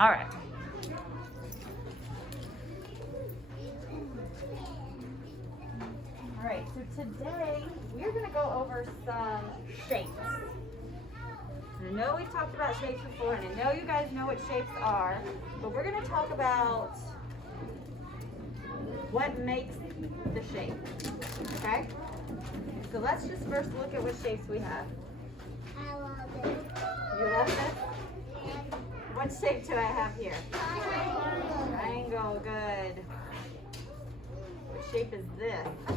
All right. All right, so today we're going to go over some shapes. I know we've talked about shapes before, and I know you guys know what shapes are, but we're going to talk about what makes the shape, okay? So let's just first look at what shapes we have. I love it. You love this? What shape do I have here? Triangle, good. What shape is this? I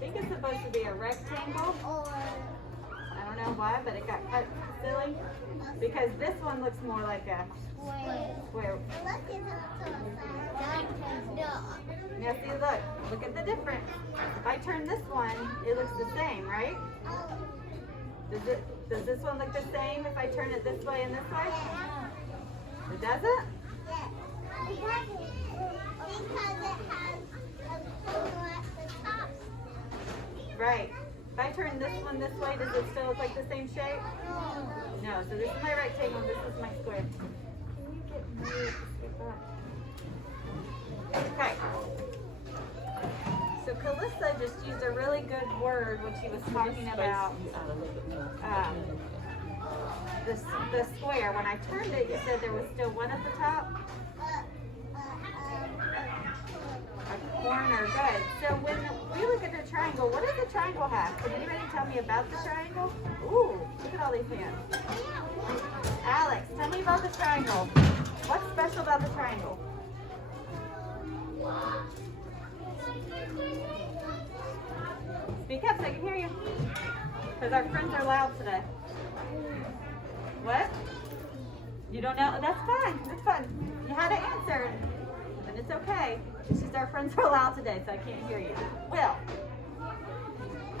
think it's supposed to be a rectangle. I don't know why, but it got cut silly. Because this one looks more like a square. Now see, look at the difference. If I turn this one, it looks the same, right? Does this one look the same if I turn it this way and this way? It doesn't? Because it has a corner at the top. Right. If I turn this one this way, does it still look like the same shape? No. So this is my rectangle, this is my square. Can you get me to skip that? Okay. So Calissa just used a really good word when she was talking about the square. When I turned it, you said there was still one at the top? A corner, good. So when we look at the triangle, what does the triangle have? Can anybody tell me about the triangle? Ooh, look at all these hands. Alex, tell me about the triangle. What's special about the triangle? Speak up so I can hear you. Because our friends are loud today. What? You don't know? That's fine. That's fine. You had to answer. And it's okay. It's just our friends are loud today, so I can't hear you. Will?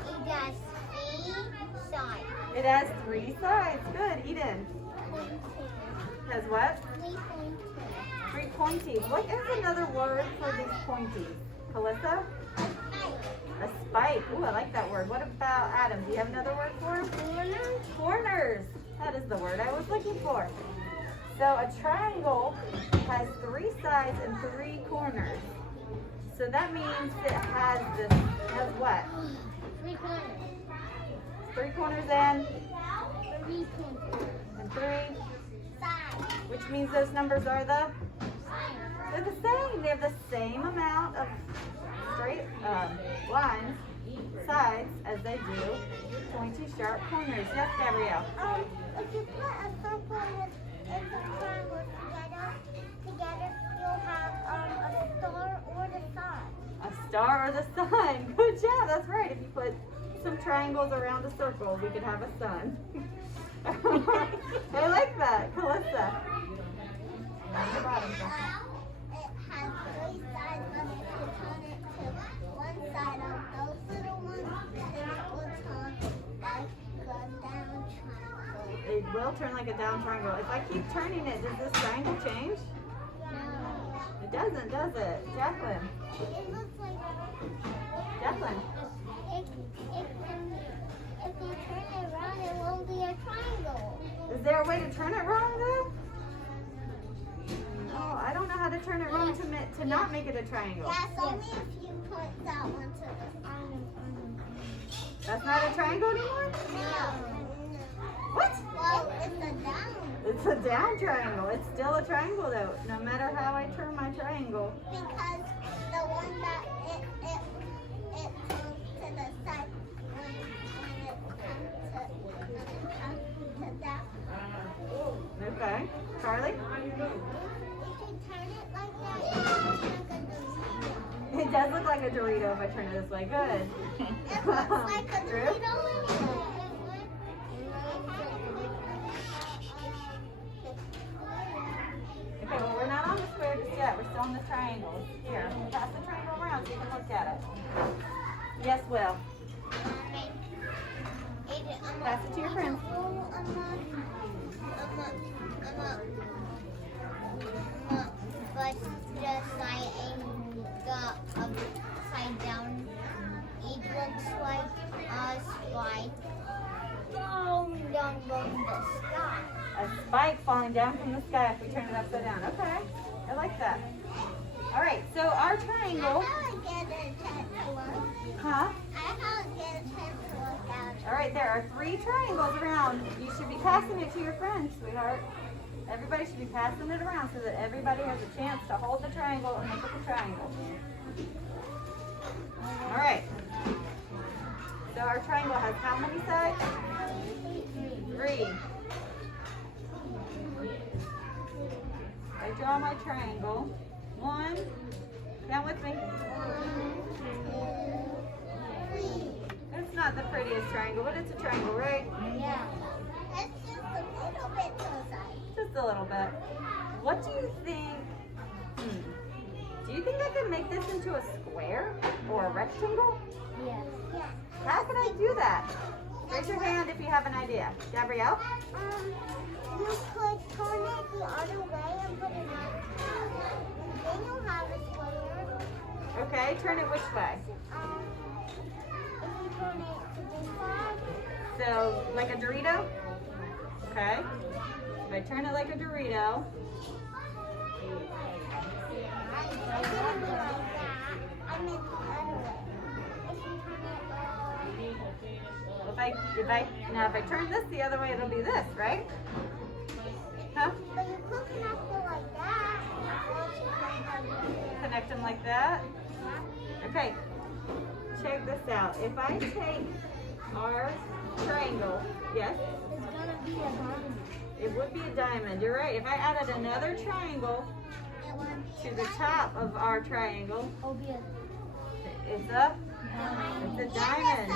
It has 3 sides. It has 3 sides. Good. Eden? Has what? 3 points. 3 pointies. What is another word for these pointies? Calissa? A spike. Ooh, I like that word. What about Adam? Do you have another word for him? Corners. Corners. That is the word I was looking for. So a triangle has 3 sides and 3 corners. So that means it has what? 3 corners. 3 corners and 3 points. 3, Sides. which means those numbers are Sides. they're the same. They have the same amount of straight lines, sides, as they do pointy, sharp corners. Yes, Gabrielle? If you put a circle and a triangle together, you'll have a star or the sun. A star or the sun. Good job. That's right. If you put some triangles around a circle, we could have a sun. I like that. Calissa. At the bottom. It has 3 sides, but if you turn it to one side of those little ones, then it will turn like a down triangle. It will turn like a down triangle. If I keep turning it, does this triangle change? No. It doesn't, does it? Jacqueline. It looks like Jacqueline. if you turn it around, it won't be a triangle. Is there a way to turn it wrong though? No, I don't know how to turn it wrong to not make it a triangle. Yes, only if you put that one to the That's not a triangle anymore? No. What? Well, it's a down. It's a down triangle. It's still a triangle though, no matter how I turn my triangle. Because the one that it comes to the side when it comes to that. Okay. Charlie? If you turn it like that, it's like a Dorito. It does look like a Dorito if I turn it this way. Good. It looks like a Drew? Dorito. Okay, well we're not on the square just yet. We're still on the triangle. Here, pass the triangle around so you can look at it. Yes, Will. Pass it to your friends. But just like the upside down, it looks like a spike falling down from the sky. A spike falling coming down from the sky if we turn it upside down. Okay, I like that. All right, so our triangle. Huh? All right, there are 3 triangles around. You should be passing it to your friends, sweetheart. Everybody should be passing it around so that everybody has a chance to hold the triangle and look at the triangle. All right. So our triangle has how many sides? 3. I draw my triangle. 1. Count with me. It's not the prettiest triangle, but it's a triangle, right? Yeah. It's just a little bit to the side. Just a little bit. What do you think? Do you think I can make this into a square or a rectangle? Yes. Yeah. How can I do that? Raise your hand if you have an idea. Gabrielle? You could turn it the other way and put it on. Then you'll have a square. Okay, turn it which way? If you turn it to this side. So, like a Dorito? Okay. If I turn it like a Dorito. It's gonna be like that. I meant the other way. If you turn it Now if I turn this the other way, it'll be this, right? Huh? But you could connect it like that. Connect them like that. Okay. Check this out. If I take our triangle, yes? It's gonna be a diamond. It would be a diamond. You're right. If I added another triangle to the top of our triangle, It'll be a it's a diamond.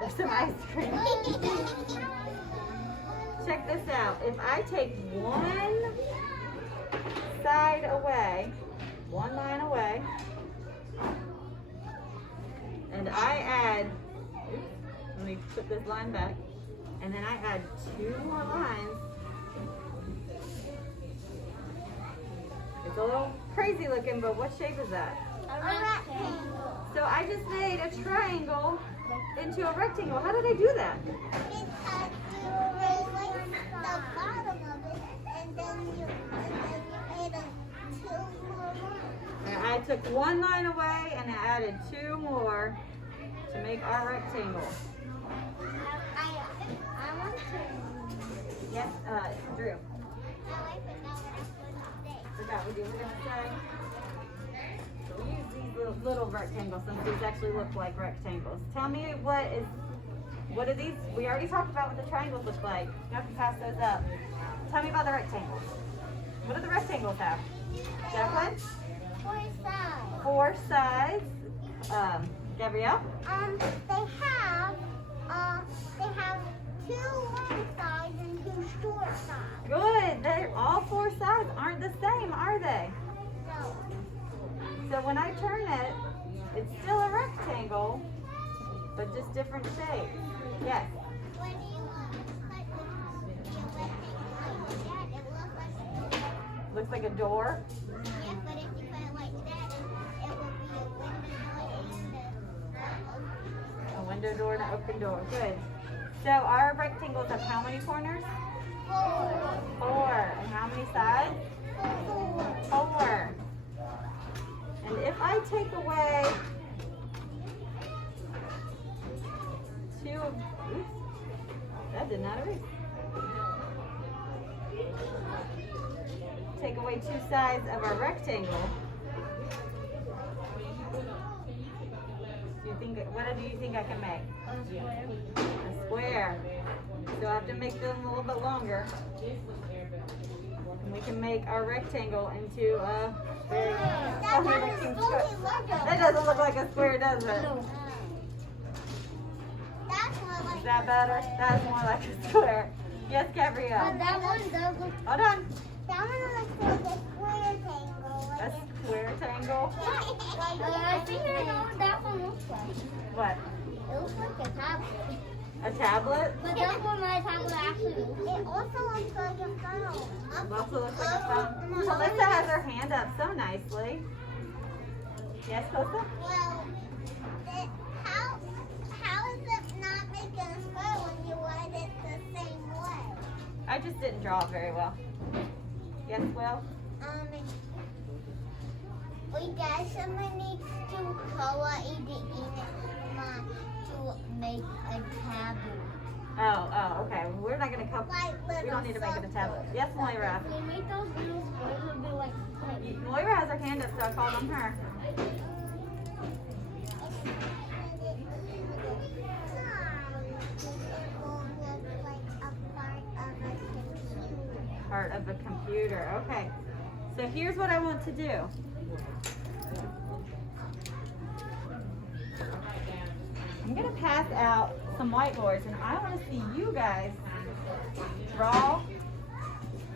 There's some ice cream. Check this out. If I take one side away, one line away, and I add, oops, let me put this line back, and then I add 2 more lines. It's a little crazy looking, but what shape is that? A rectangle. So I just made a triangle into a rectangle. How did I do that? Because you raised like the bottom of it, and then you made a 2 more lines. And I took 1 line away and I added 2 more to make our rectangle. I want to. Yes, Drew. I Forgot what you were gonna say. We use these little rectangles since these actually look like rectangles. Tell me what are these? We already talked about what the triangles look like. You have to pass those up. Tell me about the rectangles. What do the rectangles have? Jacqueline? 4 4 sides. sides. Gabrielle? They have 2 long sides and 2 short sides. Good. They're all 4 sides aren't the same, are they? No. So when I turn it, it's still a rectangle, but just different shapes. Yes. When you cut the rectangle like that, it looks like a door. Looks like a door. Yeah, but if you cut it like that, it will be A window door and an open door. Good. So our rectangles have how many corners? 4. 4. And how many sides? 4. And if I take away 2 of, oops, that did not erase. Take away 2 sides of our rectangle. What do you think I can make? A square. A square. So I have to make them a little bit longer. And we can make our rectangle into a very funny looking square. That doesn't look like a square, does it? No. That's more like Is that better? That's more like a square. Yes, Gabrielle. that one does look. Hold on. That one looks like a square tangle. A square tangle. I think I know what that one looks like. What? It looks like a tablet. A tablet? But that's what my tablet actually looks like. It also looks like a funnel. It also looks like a phone. Melissa has her hand up so nicely. Yes, Kosa? Well, how is it not making a square when you write it the same way? I just didn't draw it very well. Yes, Will? We guys, someone needs to color it in to make a tablet. Oh, okay. We're not gonna come. Like We don't need to make it a tablet. Yes, Moira. We make those little squares would be like. Moira has her hand up, so I called on her. Part of a computer. Okay. So here's what I want to do. I'm gonna pass out some whiteboards, and I want to see you guys draw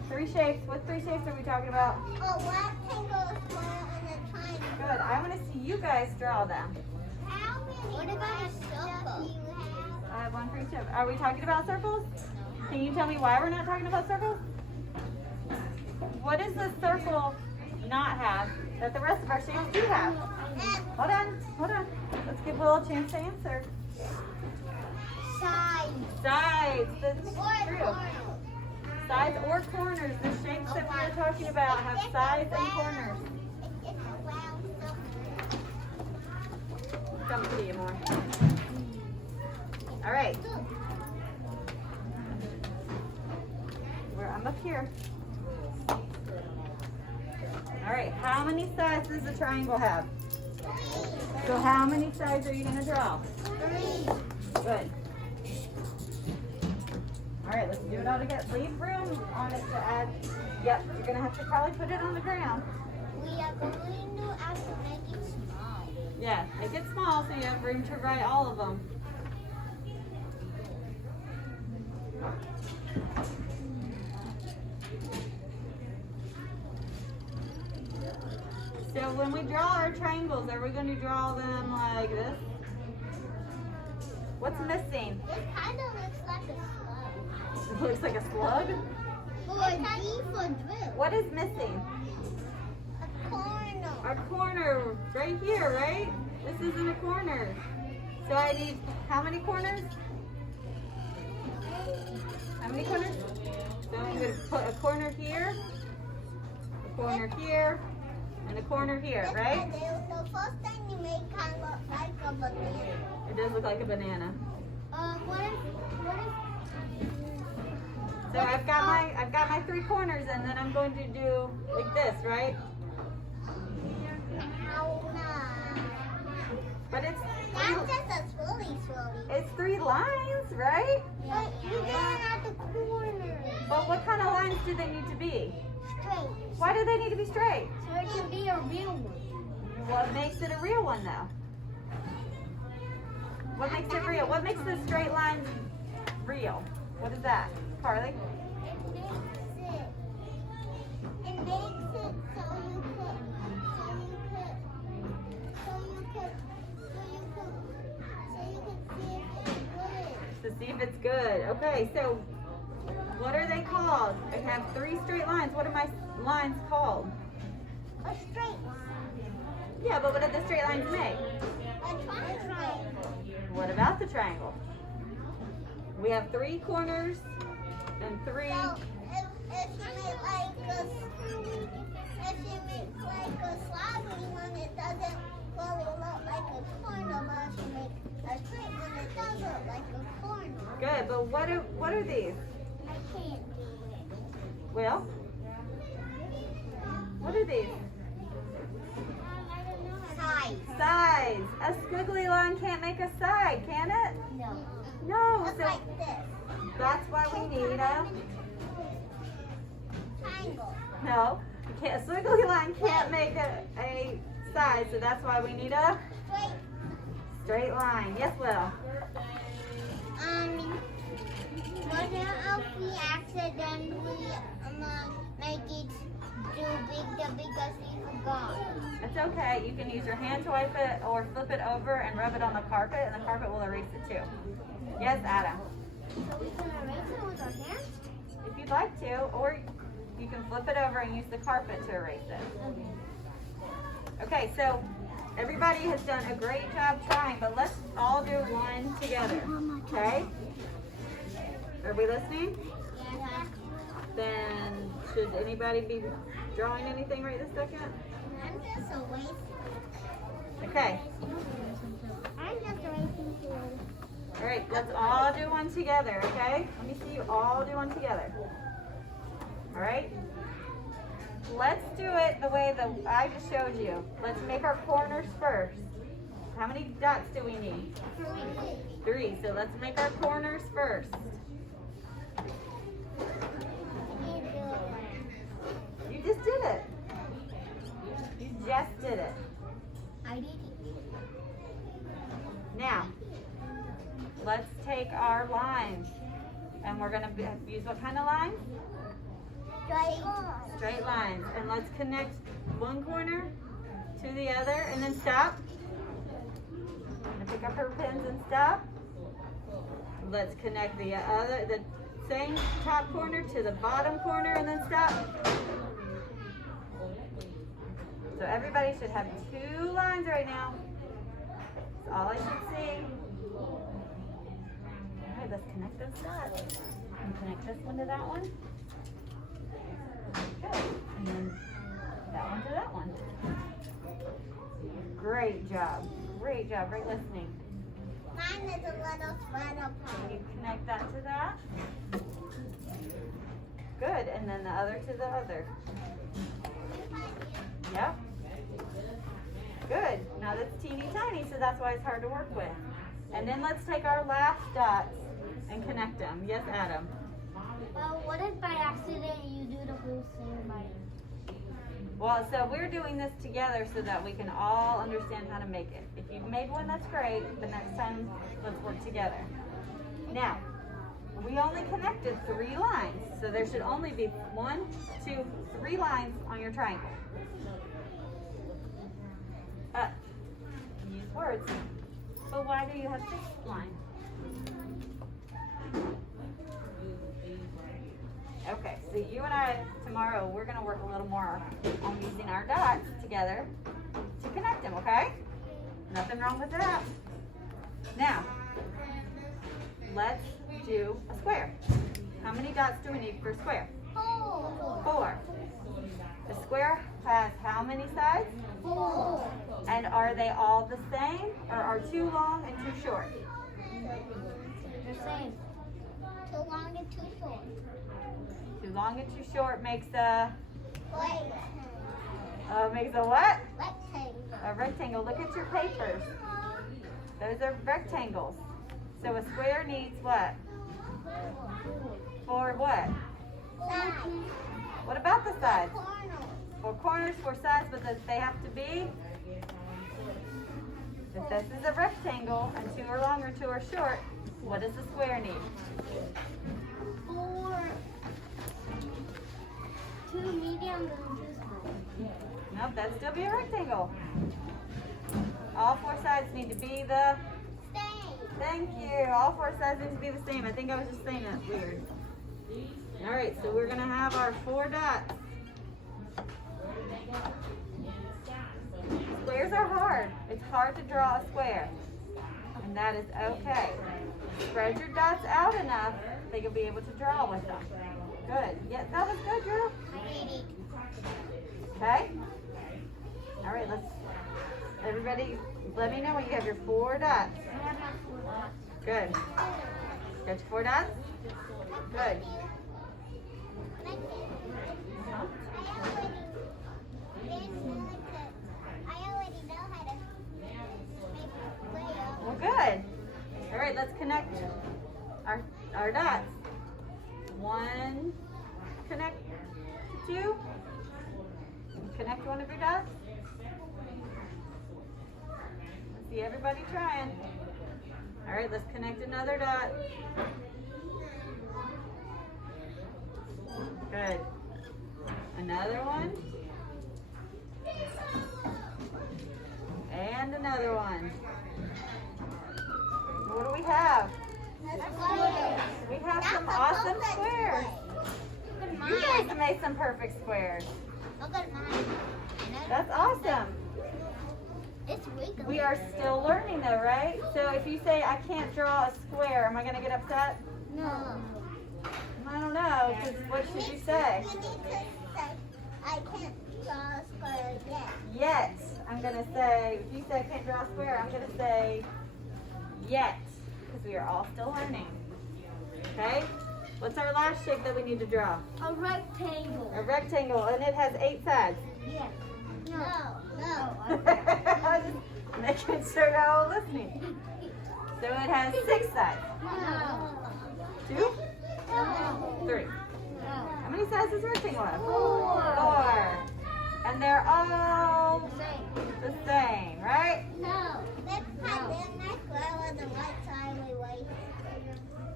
3 shapes. What 3 shapes are we talking about? Rectangle, square, and a triangle. Good. I want to see you guys draw them. What about a circle? I have 1 for each of. Are we talking about circles? Can you tell me why we're not talking about circles? What does the circle not have that the rest of our shapes do have? Hold on. Let's give Will a chance to answer. Sides. Sides. That's Or true. corners. Sides or corners. The shapes that we are talking about have sides and corners. It's a round circle. Come to you more. All right. I'm up here. All right. How many sides does the triangle have? So how many sides are you going to draw? 3. Good. All right, let's do it all together. Leave room on it to add. Yep, you're going to have to probably put it on the ground. We are going to have to make it small. Yeah, make it small so you have room to write all of them. So when we draw our triangles, are we going to draw them like this? What's missing? It kind of looks like a slug. It looks like a slug. Or a D for drill. What is missing? A corner. Our corner right here, right? This isn't a corner. So I need how many corners? How many corners? So I'm going to put a corner here, a corner here, and a corner here, right? The first thing you make kind of look like a banana. It does look like a banana. What if So I've got my 3 corners, and then I'm going to do like this, right? But it's That's just a swirly. it's 3 lines, right? But you don't have the corners. But what kind of lines do they need to be? Straight. Why do they need to be straight? So it can be a real one. What makes it a real one, though? What makes it real? What makes the straight lines real? What is that, Carly? It makes it so you could To see if it's good. Okay, so what are they called? I have 3 straight lines. What are my lines called? a straight line. Yeah, but what do the straight lines make? A triangle. What about the triangle? We have 3 corners and 3. So if you make like a sliding one, it doesn't really look like a corner, but if you make a straight one, it does look like a corner. Good, but what are these? I can't do it. Will? What are these? I don't know. Sides. Sides. A squiggly line can't make a side, can it? No. No. Just So like this. that's why we need a Triangle. no. You can't. A squiggly line can't make a side, so that's why we need a Straight. straight line. Yes, Will. What if we accidentally make it too big because we forgot? It's okay. You can use your hand to wipe it or flip it over and rub it on the carpet, and the carpet will erase it too. Yes, Adam. So we can erase it with our hands? If you'd like to, or you can flip it over and use the carpet to erase it. Okay, so everybody has done a great job trying, but let's all do one together. Okay? Are we listening? Yeah. then should anybody be drawing anything right this second? I'm just a waste. Okay. I'm just racing too. All right, let's all do one together, okay? Let me see you all do one together. All right? Let's do it the way that I just showed you. Let's make our corners first. How many dots do we need? 3. So let's make our corners first. You just did it. You just did it. I did it. Now, let's take our lines. And we're going to use what kind of lines? Straight lines. And let's connect one corner to the other and then stop. I'm going to pick up her pins and stop. Let's connect the same top corner to the bottom corner and then stop. So everybody should have 2 lines right now. That's all I should see. All right, let's connect those dots. And connect this one to that one. Okay, and then that one to that one. Great job. Great job. Great listening. Mine is a little spread apart. You connect that to that. Good, and then the other to the other. Yep. Good. Now that's teeny tiny, so that's why it's hard to work with. And then let's take our last dots and connect them. Yes, Adam? Well, what if by accident you do the whole thing by... Well, so we're doing this together so that we can all understand how to make it. If you've made one, that's great. The next time, let's work together. Now, we only connected 3 lines. So there should only be 1, 2, 3 lines on your triangle. Use words. But why do you have 6 lines? Okay, so you and I, tomorrow, we're going to work a little more on using our dots together to connect them, okay? Nothing wrong with that. Now, let's do a square. How many dots do we need for a square? 4. A square has how many sides? 4. And are they all the same, or are 2 long and 2 short? The same. Too long and too short. 2 long and 2 short makes a Wait. makes a what? Rectangle. A rectangle. Look at your papers. Those are rectangles. So a square needs what? 4 what? Sides. What about the sides? Corners. 4 corners, 4 sides, but they have to be? If this is a rectangle and 2 are long or 2 are short, what does the square need? 4. 2 mediums and 2 small. Nope, that'd still be a rectangle. All 4 sides need to be the... Same. Thank you. All 4 sides need to be the same. I think I was just saying that weird. All right, so we're going to have our 4 dots. Squares are hard. It's hard to draw a square. And that is okay. Spread your dots out enough that you'll be able to draw with them. Good. Yeah, that was good, Drew. I did it. Okay? All right, everybody, let me know when you have your 4 dots. I have my 4 dots. Good. Got your 4 dots? Good. Well, good. All right, let's connect our dots. 1, connect to 2. Connect one of your dots. Let's see everybody trying. All right, let's connect another dot. Good. Another one. And another one. What do we have? We have some awesome squares. You guys have made some perfect squares. Look at mine. That's awesome. It's wiggly. We are still learning though, right? So if you say I can't draw a square, am I going to get upset? No. I'm I don't know. 'Cause what should you say? You need to say, I can't draw a square yet. Yet. I'm going to say, if you say I can't draw a square, I'm going to say yet. Because we are all still learning. Okay? What's our last shape that we need to draw? A rectangle. A rectangle, and it has 8 sides. Yes. No. I'm just making sure you're all listening. So it has 6 sides. No. 2? No. 3. No. How many sides does a rectangle have? 4. 4. And they're all Same. the same, right? No. That's how then my square was the right side we wasted.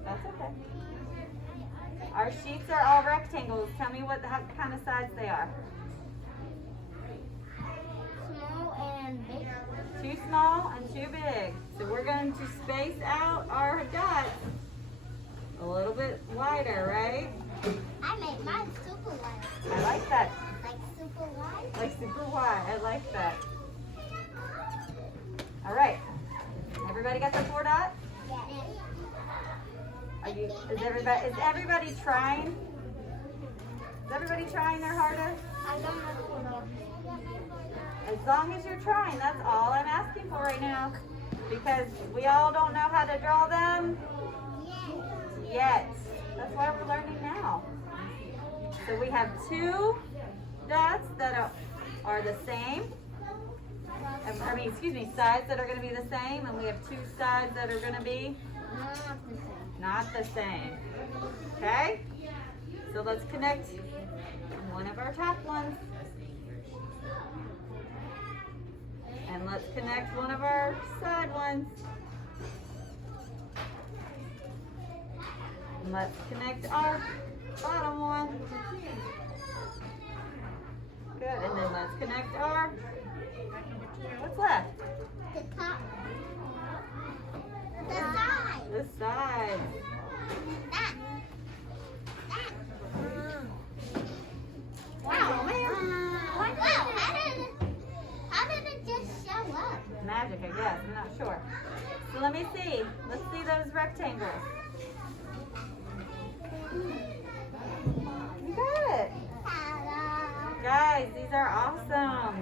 That's okay. Our sheets are all rectangles. Tell me what kind of sides they are. Small and big. Too small and too big. So we're going to space out our dots a little bit wider, right? I made mine super wide. I like that. Like super wide? Like super wide. I like that. All right. Everybody got their 4 dots? Yes. Is everybody trying? Is everybody trying their hardest? I don't know. As long as you're trying, that's all I'm asking for right now. Because we all don't know how to draw them yet. That's why we're learning now. So we have 2 dots that are the same. Sides that are going to be the same. And we have 2 sides that are going to be not the same. Okay? So let's connect one of our top ones. And let's connect one of our side ones. And let's connect our bottom one. Good. And then let's connect our, what's left? The top. The side. The sides. That. Wow, man. Wow, how did it just show up? Magic, I guess. I'm not sure. So let me see. Let's see those rectangles. You got it. Ta-da. Guys, these are awesome.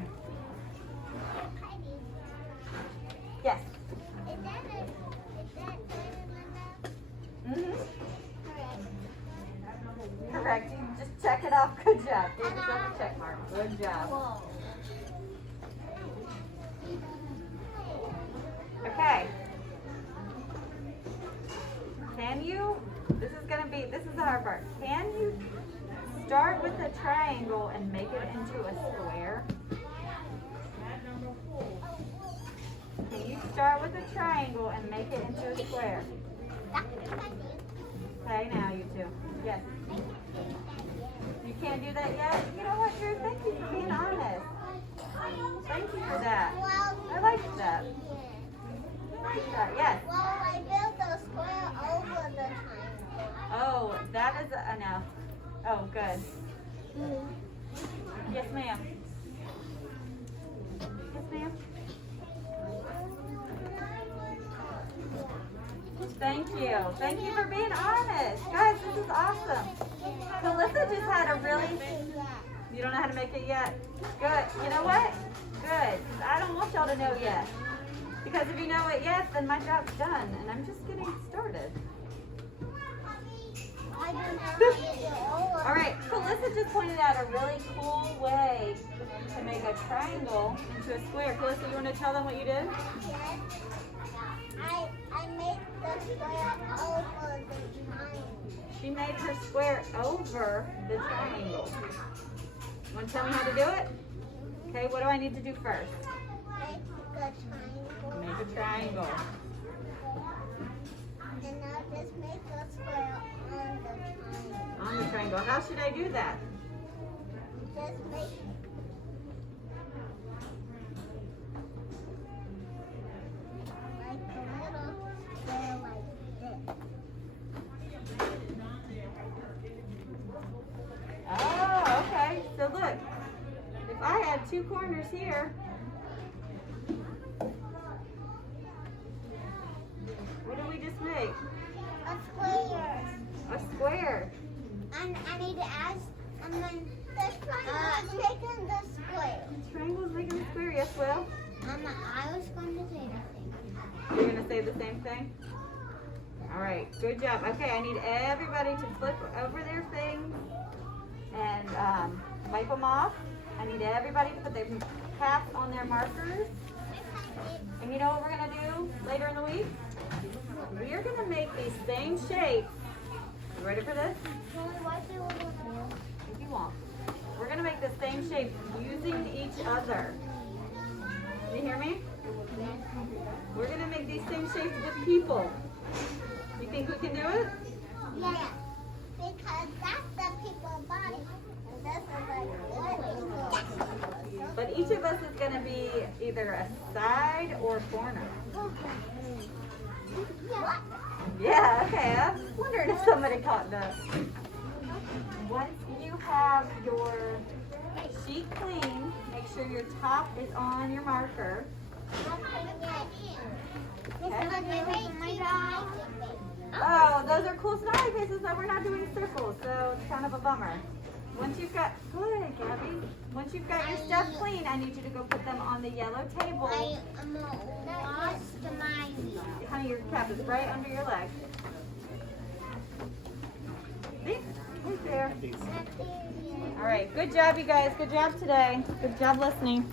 Yes. Is that Mm-hmm. Correct. You just check it off. Good job. Give yourself a check mark. Good job. Whoa. Okay. Can you, this is the hard part. Can you start with a triangle and make it into a square? Can you start with a triangle and make it into a square? Okay, now you two. Yes. You can't do that yet? You know what, Drew? Thank you for being honest. Thank you for that. I like that. I like that, yes. Well, I built a square over the triangle. Oh, that is a no. Oh, good. Yes, ma'am. Yes, ma'am. Thank you. Thank you for being honest. Guys, this is awesome. Calissa just had a really... You don't know how to make it yet? Good. You know what? Good. 'Cause I don't want y'all to know yet. Because if you know it yet, then my job's done. And I'm just getting started. I don't know how to do over. All right. Calissa just pointed out a really cool way to make a triangle into a square. Calissa, you want to tell them what you did? Yes. I made the square over the triangle. She made her square over the triangle. Want to tell me how to do it? Okay, what do I need to do first? Make the triangle. Make a triangle. And now just make a square on the triangle. On the triangle. How should I do that? Just make like a little square like this. Oh, okay. So look, if I had 2 corners here, what did we just make? A square. A square. And I need to add, and then the triangle's making the square. Triangle's making a square, yes, Will? And I was going to say the same. You're gonna say the same thing? All right, good job. Okay, I need everybody to flip over their things and wipe them off. I need everybody to put their caps on their markers. And you know what we're gonna do later in the week? We are gonna make these same shapes. You ready for this? If you want. We're gonna make the same shape using each other. You hear me? We're gonna make these same shapes with people. You think we can do it? Yeah. Because that's the people body. And this is like But each of us is gonna be either a side or corner. Yeah. Yeah, okay. I was wondering if somebody caught that. Once you have your sheet clean, make sure your top is on your marker. Oh, those are cool smiley faces, but we're not doing circles, so it's kind of a bummer. Once you've got, good, Gabby. Once you've got your stuff clean, I need you to go put them on the yellow table. I'm lost my Honey, your cap is right under your leg. See? Right there. All right, good job, you guys. Good job today. Good job listening.